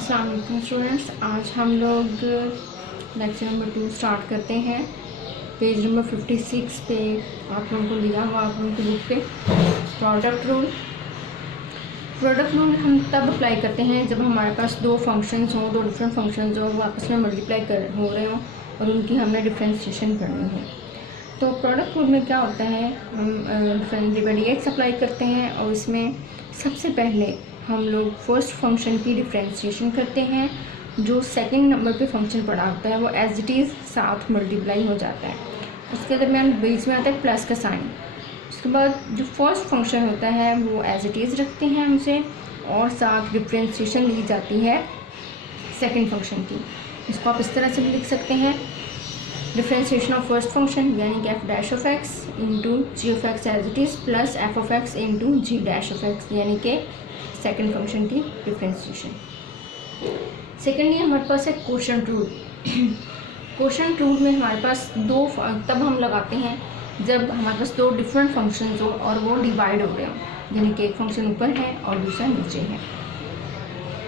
अस्सलाम वालेकुम स्टूडेंट्स, आज हम लोग लेक्चर नंबर 2 स्टार्ट करते हैं। पेज नंबर 56 पे आप लोगों को लिया हुआ आप लोगों की बुक पे प्रोडक्ट रूल। प्रोडक्ट रूल हम तब अप्लाई करते हैं जब हमारे पास दो फंक्शंस हों, दो डिफरेंट फंक्शंस हों, वो आपस में मल्टीप्लाई कर हो रहे हों और उनकी हमने डिफ्रेंशिएशन करनी हो। तो प्रोडक्ट रूल में क्या होता है, हम डिवाइड अप्लाई करते हैं और इसमें सबसे पहले हम लोग फर्स्ट फंक्शन की डिफ्रेंशिएशन करते हैं। जो सेकंड नंबर पे फंक्शन पड़ा होता है वो एज इट इज़ साथ मल्टीप्लाई हो जाता है। उसके दरमियान बीच में आता है प्लस का साइन। उसके बाद जो फर्स्ट फंक्शन होता है वो एज इट इज़ रखते हैं हमसे और साथ डिफ्रेंशिएशन ली जाती है सेकंड फंक्शन की। इसको आप इस तरह से भी लिख सकते हैं, डिफ्रेंशिएशन ऑफ फर्स्ट फंक्शन यानी कि F dash of X into G of X as it is plus F of X into G dash of X यानी कि सेकंड फंक्शन की डिफ्रेंशिएशन। सेकेंडली हमारे पास है कोशेंट रूल। कोशेंट रूल में हमारे पास दो तब हम लगाते हैं जब हमारे पास दो डिफरेंट फंक्शंस हो और वो डिवाइड हो रहे हो, यानी कि एक फंक्शन ऊपर है और दूसरा नीचे है।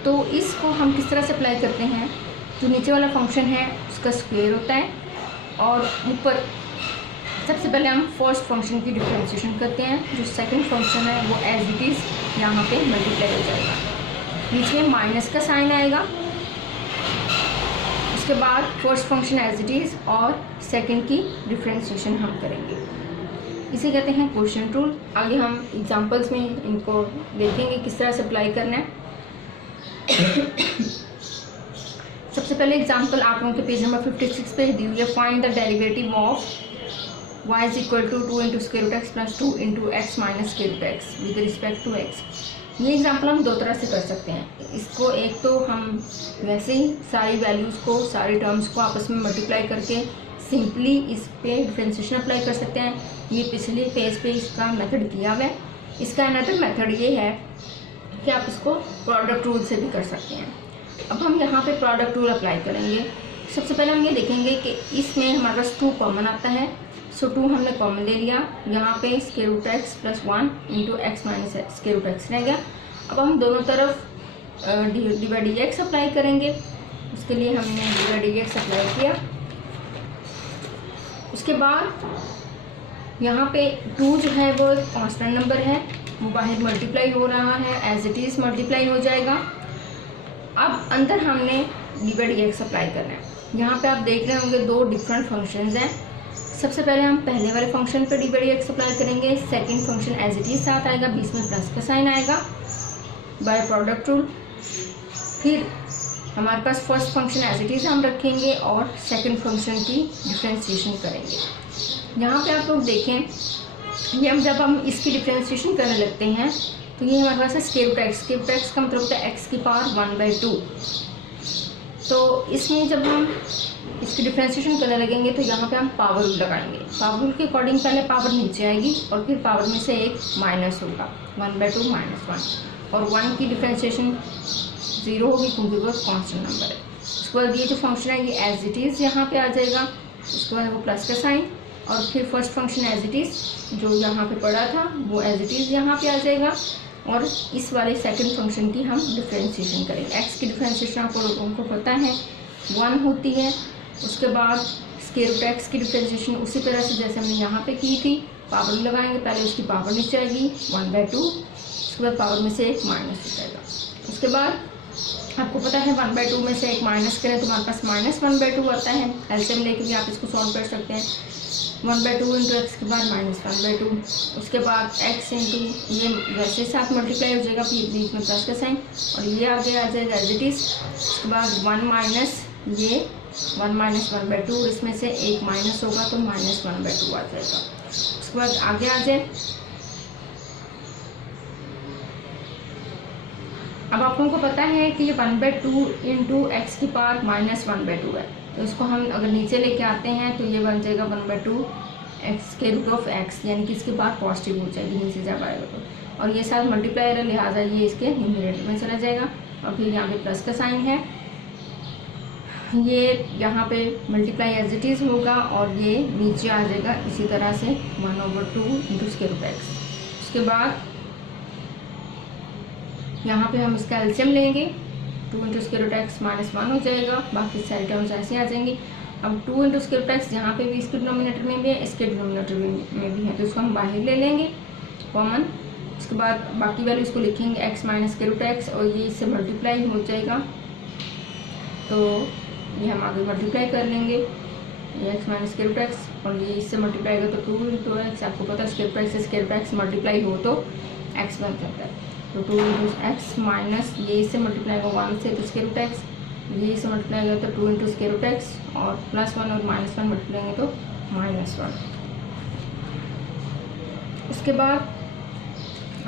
तो इसको हम किस तरह से अप्लाई करते हैं, जो नीचे वाला फंक्शन है उसका स्क्वायर होता है और ऊपर सबसे पहले हम फर्स्ट फंक्शन की डिफ्रेंशिएशन करते हैं। जो सेकंड फंक्शन है वो एज इट इज़ यहाँ पे मल्टीप्लाई हो जाएगा, बीच में माइनस का साइन आएगा। उसके बाद first function as it is और सेकंड की डिफ्रेंशिएशन हम करेंगे, इसे कहते हैं कोशेंट रूल। आगे हम एग्जांपल्स में इनको देखेंगे किस तरह से अप्लाई करना है। सबसे पहले एग्जांपल आप लोगों के पेज नंबर 56 पे दी हुई है। Find the derivative of y is equal to 2 into square root X plus 2 into X minus square root X with respect to X. ये एग्जाम्पल हम दो तरह से कर सकते हैं। इसको एक तो हम वैसे ही सारी वैल्यूज़ को, सारी टर्म्स को आपस में मल्टीप्लाई करके सिंपली इस पे डिफ्रेंशिएशन अप्लाई कर सकते हैं। ये पिछले पेज पे इसका मेथड किया हुआ है। इसका अनदर मेथड ये है कि आप इसको प्रोडक्ट रूल से भी कर सकते हैं। अब हम यहाँ पे प्रोडक्ट रूल अप्लाई करेंगे। सबसे पहले हम ये देखेंगे कि इसमें हमारे पास 2 कॉमन आता है। सो 2 हमने कॉमन ले लिया, यहाँ पे square root X plus 1 into X minus square root X रह गया। अब हम दोनों तरफ डिवाइड एक्स अप्लाई करेंगे। उसके लिए हमने डिवाइड एक्स अप्लाई किया। उसके बाद यहाँ पे 2 जो है वो एक कांस्टेंट नंबर है, वो बाहर मल्टीप्लाई हो रहा है, एज इट इज़ मल्टीप्लाई हो जाएगा। अब अंदर हमने डिवाइड एक्स अप्लाई करना है। यहाँ पे आप देख रहे होंगे दो डिफरेंट फंक्शंस हैं। सबसे पहले हम पहले वाले फंक्शन पर डिवाइड एक्स अप्लाई करेंगे। Second function as it is साथ आएगा, बीच में प्लस का साइन आएगा बाय प्रोडक्ट रूल। फिर हमारे पास first function as it is हम रखेंगे और सेकंड फंक्शन की डिफ्रेंशिएशन करेंगे। यहाँ पे आप लोग देखें, ये हम जब हम इसकी डिफ्रेंशिएशन करने लगते हैं तो ये हमारे पास है square root X. Square root X का मतलब होता है एक्स की पावर 1/2। तो इसमें जब हम इसकी डिफ्रेंशिएशन करने लगेंगे तो यहाँ पे हम पावर रूल लगाएंगे। पावर रूल के अकॉर्डिंग पहले पावर नीचे आएगी और फिर पावर में से एक माइनस होगा, 1/2 माइनस 1, और 1 की डिफ्रेंशिएशन 0 होगी क्योंकि वो कांस्टेंट नंबर है। उसके बाद ये जो फंक्शन है ये एज इट इज़ यहाँ पे आ जाएगा। उसके बाद वो प्लस का साइन और फिर first function as it is जो यहाँ पे पड़ा था वो एज इट इज़ यहाँ पे आ जाएगा और इस वाले सेकंड फंक्शन की हम डिफ्रेंशिएशन करेंगे। एक्स की डिफ्रेंशिएशन आपको उनको पता है 1 होती है। उसके बाद स्क्वायर रूट एक्स की डिफ्रेंशिएशन उसी तरह से जैसे हमने यहाँ पे की थी, पावर लगाएंगे, पहले उसकी पावर नीचे आएगी 1/2, उसके बाद पावर में से एक माइनस हो जाएगा। उसके बाद आपको पता है 1/2 में से एक माइनस करें तो हमारे पास माइनस 1/2 आता है। एलसीएम लेके भी आप इसको सॉल्व कर सकते हैं। 1/2 इंटू एक्स के बाद माइनस 1/2, उसके बाद एक्स इंटू ये वैसे साथ मल्टीप्लाई हो जाएगा, फिर बीच में प्लस का साइन और ये आगे आ जाएगा एज इट इज़। उसके बाद 1 माइनस ये 1 माइनस 1/2, इसमें से एक माइनस होगा तो माइनस 1/2 आ जाएगा। उसके बाद आगे आ जाए। अब आप लोगों को पता है कि ये 1/2 इंटू एक्स की पावर माइनस 1/2 है, तो इसको हम अगर नीचे लेके आते हैं तो ये बन जाएगा 1/2 एक्स के रूट ऑफ एक्स, यानी कि इसके बाद पॉजिटिव हो जाएगी नीचे जब आएगा तो, और ये साथ मल्टीप्लायर है लिहाजा ये इसके न्यूमरेटर में चला जाएगा। और फिर यहाँ पे प्लस का साइन है, ये यहाँ पे मल्टीप्लाई एज इट इज़ होगा और ये नीचे आ जाएगा इसी तरह से 1/2 इंटू स्क्वायर रूट एक्स। उसके बाद यहाँ पे हम इसका एलसीएम लेंगे 2 into square root X minus 1 हो जाएगा, बाकी सारी टर्म्स ऐसे आ जाएंगी। अब 2 इंटू स्क्वायर रूट एक्स यहाँ पे भी इसके डिनोमिनेटर में भी है, इसके डिनोमिनेटर में भी है, तो इसको हम बाहर ले लेंगे कॉमन। उसके बाद बाकी वैल्यू इसको लिखेंगे X minus square root X, और ये इससे मल्टीप्लाई हो जाएगा, तो ये हम आगे मल्टीप्लाई कर लेंगे, ये X minus square root X, और ये इससे मल्टीप्लाई होगा तो 2 इंटू एक्स। आपको पता है स्क्वायर रूट एक्स से स्क्वायर रूट एक्स मल्टीप्लाई हो तो एक्स बन जाता है, तो 2 इंटू एक्स माइनस ये इससे मल्टीप्लाई होगा 1 से तो स्क्वायर रूट एक्स, ये इससे मल्टीप्लाई होगा तो 2 इंटू स्क्वायर रूट एक्स, और +1 और -1 मल्टीप्लाई होंगे तो -1। उसके बाद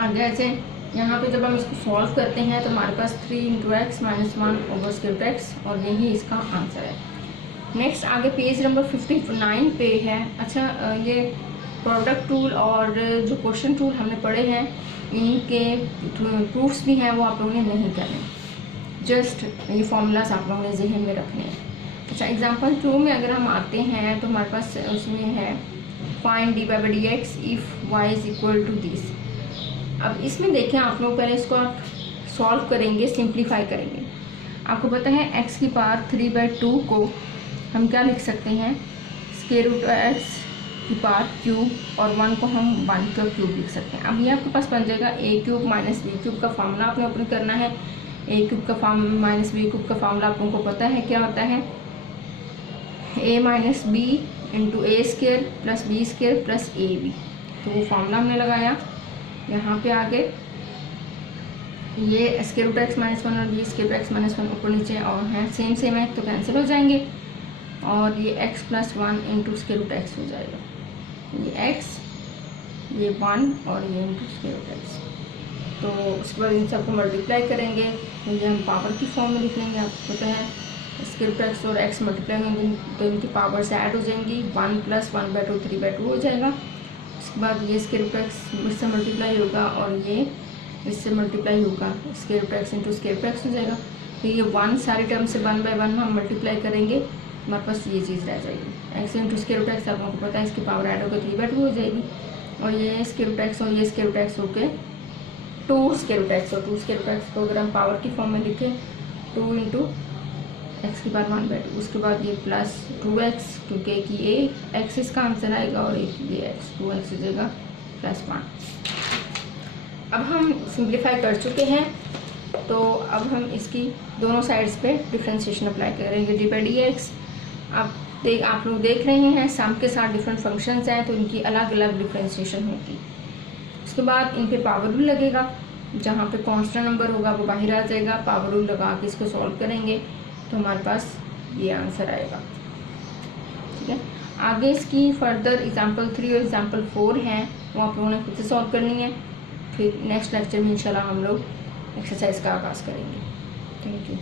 आगे ऐसे यहाँ पे जब हम इसको सॉल्व करते हैं तो हमारे पास 3 into X minus 1 over square root X, और यही इसका आंसर है। नेक्स्ट आगे पेज नंबर 59 पे है। अच्छा, ये प्रोडक्ट टूल और जो क्वेश्चन टूल हमने पढ़े हैं इनके प्रूफ्स भी हैं, वो आप लोगों ने नहीं करने, जस्ट ये फॉर्मूलाज आप लोगों ने जहन में रखने हैं। अच्छा, एग्जांपल 2 में अगर हम आते हैं तो हमारे पास उसमें है find dy by dx if y is equal to this. अब इसमें देखें आप लोग पहले इसको सॉल्व करेंगे, सिंप्लीफाई करेंगे। आपको पता है x की पावर 3/2 को हम क्या लिख सकते हैं, स्क्वायर रूट x की पावर क्यूब, और 1 को हम 1 का क्यूब लिख सकते हैं। अब ये आपके पास बन जाएगा a³ माइनस b³ का फार्मूला आपने ओपन करना है। a³ का फार्मूला माइनस b³ का फार्मूला आप लोगों को पता है क्या होता है, a minus B into A square plus B square plus A B. तो वो फार्मूला हमने लगाया यहाँ पे। आगे ये स्क्वायर रूट एक्स माइनस 1 और B square root X minus 1 ऊपर नीचे और हैं सेम है तो कैंसिल हो जाएंगे, और ये x plus 1 into square root X हो जाएगा, ये x, ये 1 और ये इंटू स्क्वायर रूट एक्स। तो उसके बाद इन सबको मल्टीप्लाई करेंगे, तो ये हम पावर की फॉर्म में लिख लेंगे। आपको पता है स्क्वायर रूट एक्स और x मल्टीप्लाई होंगे तो इनकी पावर्स ऐड हो जाएंगी, 1 प्लस 1/2 3/2 हो जाएगा। उसके बाद ये स्क्वायर रूट एक्स इससे मल्टीप्लाई होगा और ये इससे मल्टीप्लाई होगा, square root X into square root X हो जाएगा। तो ये 1 सारी टर्म से 1/1 हम मल्टीप्लाई करेंगे, हमारे पास ये चीज़ रह जाएगी। X into square root X आप लोगों को पता है इसकी पावर ऐड होकर 3/2 हो जाएगी, और ये स्क्वायर रूट एक्स और ये स्क्वायर रूट एक्स होके 2 स्क्वायर रूट एक्स, और 2 स्क्वायर रूट एक्स को अगर हम पावर की फॉर्म में लिखें 2 इंटू एक्स की पावर 1/2। उसके बाद ये प्लस 2x, क्योंकि कि ये एक्स इसका आंसर आएगा और एक ये एक्स 2x हो जाएगा प्लस 1। अब हम सिंप्लीफाई कर चुके हैं, तो अब हम इसकी दोनों साइड्स पे डिफरेंशिएशन अप्लाई करेंगे, डी बाई डी एक्स। अब आप लोग देख रहे हैं सम के साथ डिफरेंट फंक्शंस हैं तो इनकी अलग अलग डिफरेंशिएशन होगी। उसके बाद इन पे पावर रूल लगेगा, जहाँ पे कांस्टेंट नंबर होगा वो बाहर आ जाएगा। पावर रूल लगा के इसको सॉल्व करेंगे तो हमारे पास ये आंसर आएगा। ठीक है, आगे इसकी फर्दर एग्जांपल 3 और एग्जांपल 4 हैं, वो आप लोगों ने खुद से सॉल्व करनी है। फिर नेक्स्ट लेक्चर में इंशाल्लाह हम लोग एक्सरसाइज का आगाज़ करेंगे। Thank you.